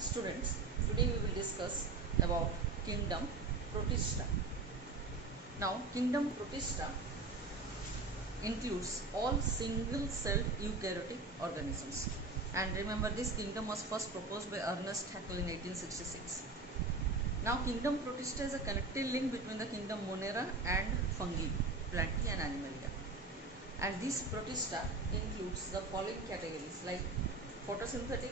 Students, today we will discuss about kingdom Protista. Now, kingdom Protista includes all single-celled eukaryotic organisms. And remember, this kingdom was first proposed by Ernest Haeckel in 1866. Now, kingdom Protista is a connected link between the kingdom Monera and fungi, Plantae and Animalia. And this Protista includes the following categories like photosynthetic,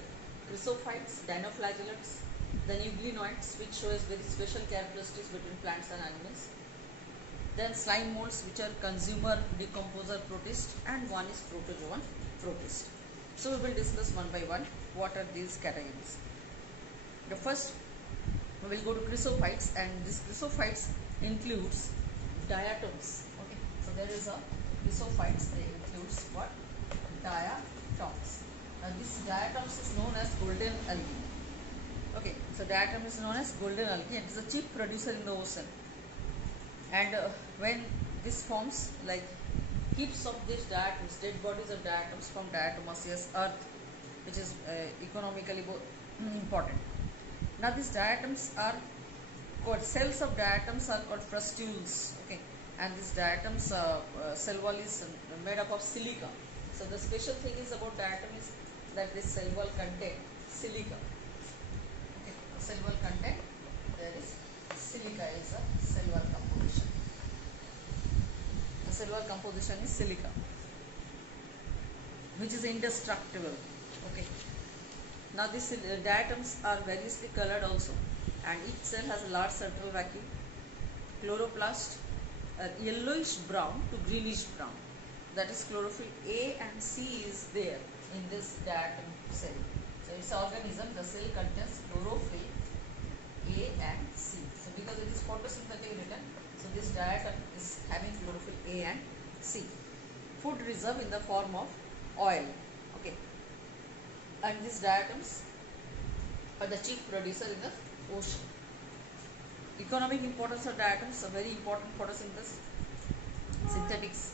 chrysophytes, dinoflagellates, then euglenoids, which shows very special characteristics between plants and animals, then slime molds, which are consumer decomposer protist, and one is protozoan protist. So we will discuss one by one what are these categories. The first, we will go to chrysophytes, and this chrysophytes includes diatoms. Okay, so there is a chrysophytes, they includes what? Diatoms. Now this diatoms is known as golden algae. Okay, so diatom is known as golden algae and it is a chief producer in the ocean. And when this forms like heaps of these diatoms, dead bodies of diatoms from diatomaceous earth, which is economically important. Now these diatoms are called, cells of diatoms are called frustules. Okay, and this diatoms cell wall is made up of silica. So the special thing is about diatom is that this cell wall contain silica. Okay, cell wall content, there is silica is a cell wall composition. The cell wall composition is silica, which is indestructible. Okay. Now these diatoms are variously colored also, and each cell has a large central vacuum, chloroplast, yellowish brown to greenish brown. That is chlorophyll A and C is there in this diatom cell. So its organism, the cell contains chlorophyll A and C. So because it is photosynthetic written, so this diatom is having chlorophyll A and C. Food reserve in the form of oil. Okay. And these diatoms are the chief producer in the ocean. Economic importance of diatoms are very important photosynthesis, synthetics,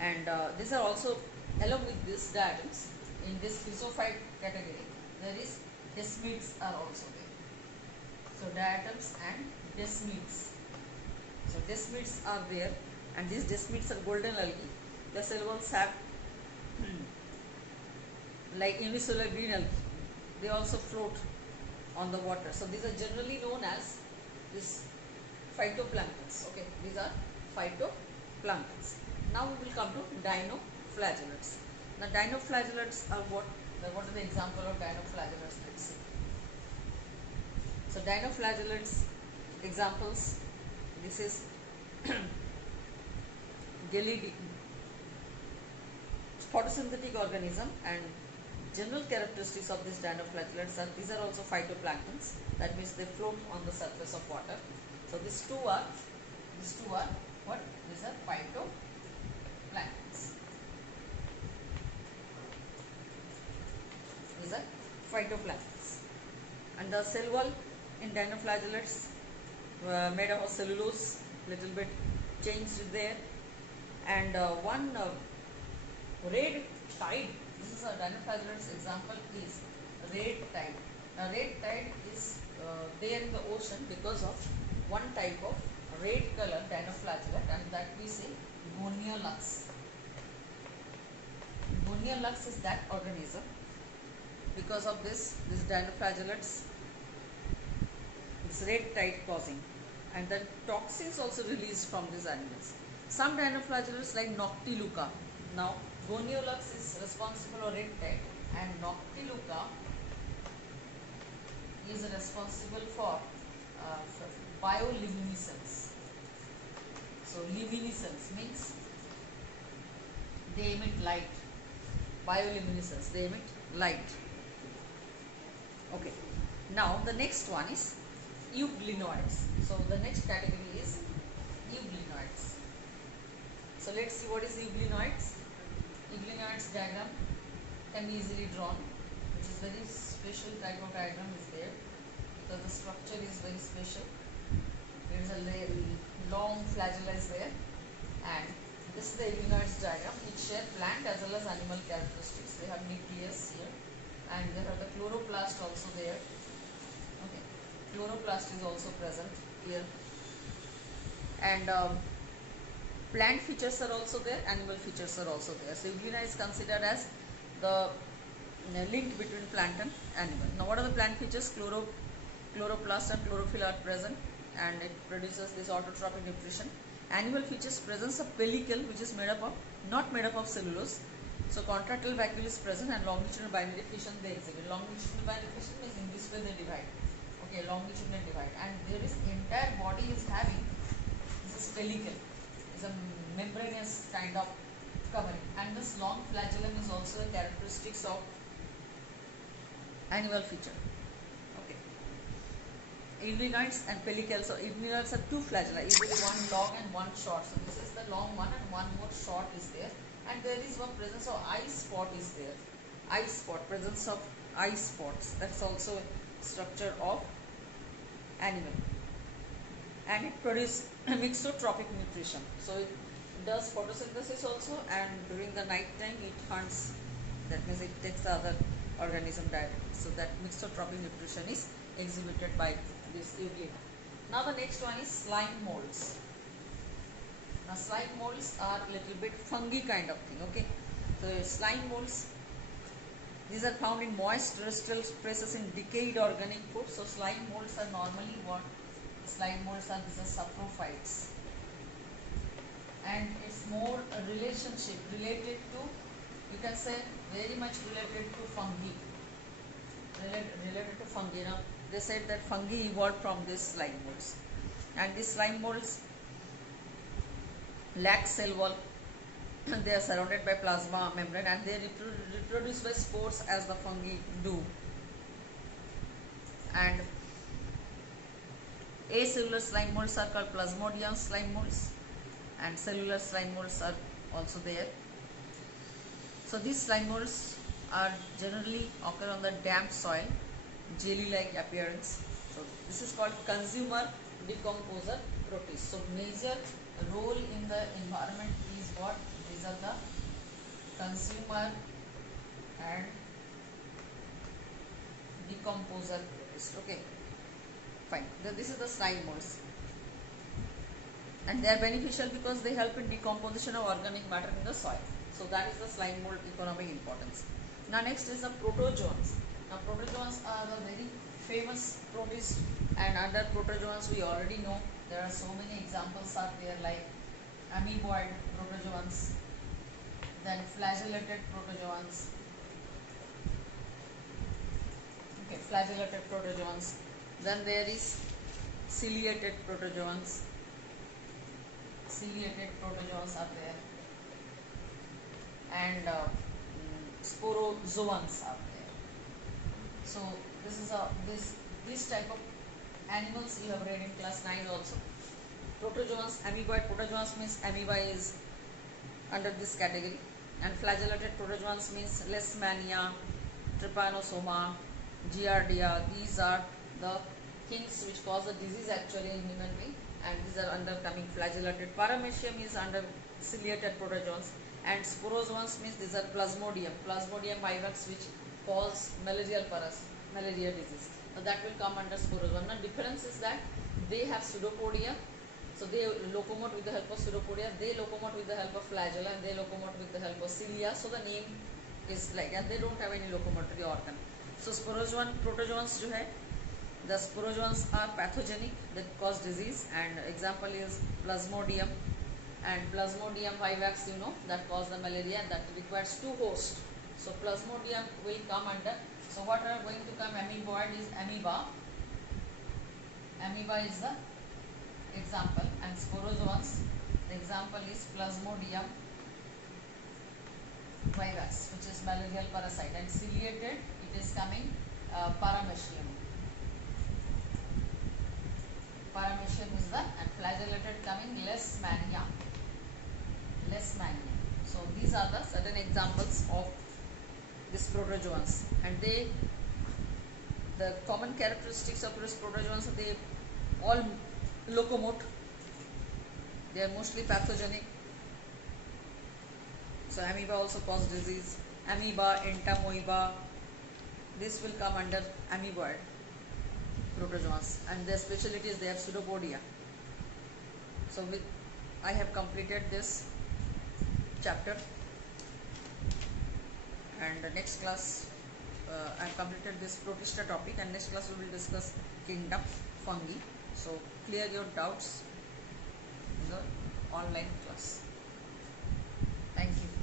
and these are also, along with these diatoms, in this chrysophyte category, there is desmids are also there. So diatoms and desmids. So desmids are there, and these desmids are golden algae. The cell walls have like unicellular green algae. They also float on the water. So these are generally known as this phytoplanktons. Okay, these are phytoplanktons. Now we will come to dinoflagellates. Now dinoflagellates are what? What are the example of dinoflagellates? Let's see. So dinoflagellates examples. This is Gelidium, photosynthetic organism, and general characteristics of these dinoflagellates are these are also phytoplanktons. That means they float on the surface of water. So these two are what? These are phytoplanktons. These are phytoplanktons. And the cell wall in dinoflagellates made up of cellulose, little bit changed there, and one red tide. This is a dinoflagellates example is red tide. Now red tide is there in the ocean because of one type of red color dinoflagellate, and that we say Goniolux. Goniolux is that organism. Because of this dinoflagellates, this red tide causing, and then toxins also released from these animals. Some dinoflagellates like Noctiluca. Now Goniolux is responsible for red tide, and Noctiluca is responsible for bioluminescence. So luminescence means they emit light. Bioluminescence, they emit light. Okay. Now the next one is euglenoids. So the next category is euglenoids. So let's see what is euglenoids. Euglenoids diagram can be easily drawn, which is very special type of diagram is there because the structure is very special. There is a long flagella is there, and this is the euglenoids diagram. It shares plant as well as animal characteristics. They have nucleus here, and there are the chloroplast also there, chloroplast is also present here, and plant features are also there, animal features are also there. So euglena is considered as the link between plant and animal. Now what are the plant features? Chloroplast and chlorophyll are present, and it produces this autotrophic nutrition. Animal features: presence of pellicle, which is not made up of cellulose. So contractile vacuole is present, and longitudinal binary fission they exhibit. Longitudinal binary fission means in this way they divide. Okay, longitudinal divide, and there is entire body is having this is pellicle, is a membranous kind of covering, and this long flagellum is also a characteristics of animal feature. Okay, eugenites and pellicles. So eugenites are two flagella, usually one long and one short. So this is the long one, and one more short is there. And there is one presence of eye spot is there. Eye spot, presence of eye spots. That's also a structure of animal. And it produces mixotropic nutrition. So it does photosynthesis also, and during the night time it hunts. That means it takes the other organism directly. So that mixotropic nutrition is exhibited by this euglena. Now the next one is slime molds. Now slime molds are little bit fungi kind of thing. Okay, so slime molds, these are found in moist terrestrial spaces in decayed organic food. So slime molds are normally what? Slime molds are, these are saprophytes, and it's more a relationship related to, you can say very much related to fungi. Related to fungi. Now they said that fungi evolved from these slime molds, and these slime molds lack cell wall. They are surrounded by plasma membrane, and they reproduce by spores as the fungi do. And acellular slime molds are called plasmodium slime molds, and cellular slime molds are also there. So these slime molds are generally occur on the damp soil, jelly-like appearance. So this is called consumer decomposer protists. So major role in the environment is what? These are the consumer and decomposer protists. Okay, fine. This is the slime molds, and they are beneficial because they help in decomposition of organic matter in the soil. So that is the slime mold economic importance. Now next is the protozoans. Now protozoans are the very famous protists, and under protozoans we already know there are so many examples are there, like amoeboid protozoans, then flagellated protozoans. Okay, flagellated protozoans. Then there is ciliated protozoans. Ciliated protozoans are there, and sporozoans are there. So this is this type of animals you have read in class 9 also. Protozoans, amoeboid protozoans means amoeba is under this category, and flagellated protozoans means leishmania, trypanosoma, giardia. These are the things which cause the disease actually in human being, and these are under coming flagellated. Paramecium is under ciliated protozoans, and sporozoans means these are Plasmodium vivax, which cause malaria disease. Now that will come under sporozoan. Now difference is that they have pseudopodia, so they locomote with the help of pseudopodia, they locomote with the help of flagella, and they locomote with the help of cilia. So the name is like, and they don't have any locomotory organ. So protozoans जो है, the sporozoans are pathogenic, that cause disease, and example is Plasmodium, and Plasmodium vivax, you know, that cause the malaria, and that requires 2 hosts. So Plasmodium will come under. So what are going to come? Amoeboid is amoeba. Amoeba is the example, and sporozoans, the example is Plasmodium vivax, which is malarial parasite, and ciliated it is coming Paramecium. Paramecium is the, and flagellated coming Leishmania. So these are the certain examples of these protozoans, and the common characteristics of these protozoans, they all locomote, they are mostly pathogenic. So amoeba also cause disease, amoeba, entamoeba, this will come under amoeboid. protozoans, and their specialty is they have pseudopodia. So with I have completed this chapter, and the next class I have completed this protista topic, and next class we will discuss kingdom fungi. So clear your doubts in the online class. Thank you.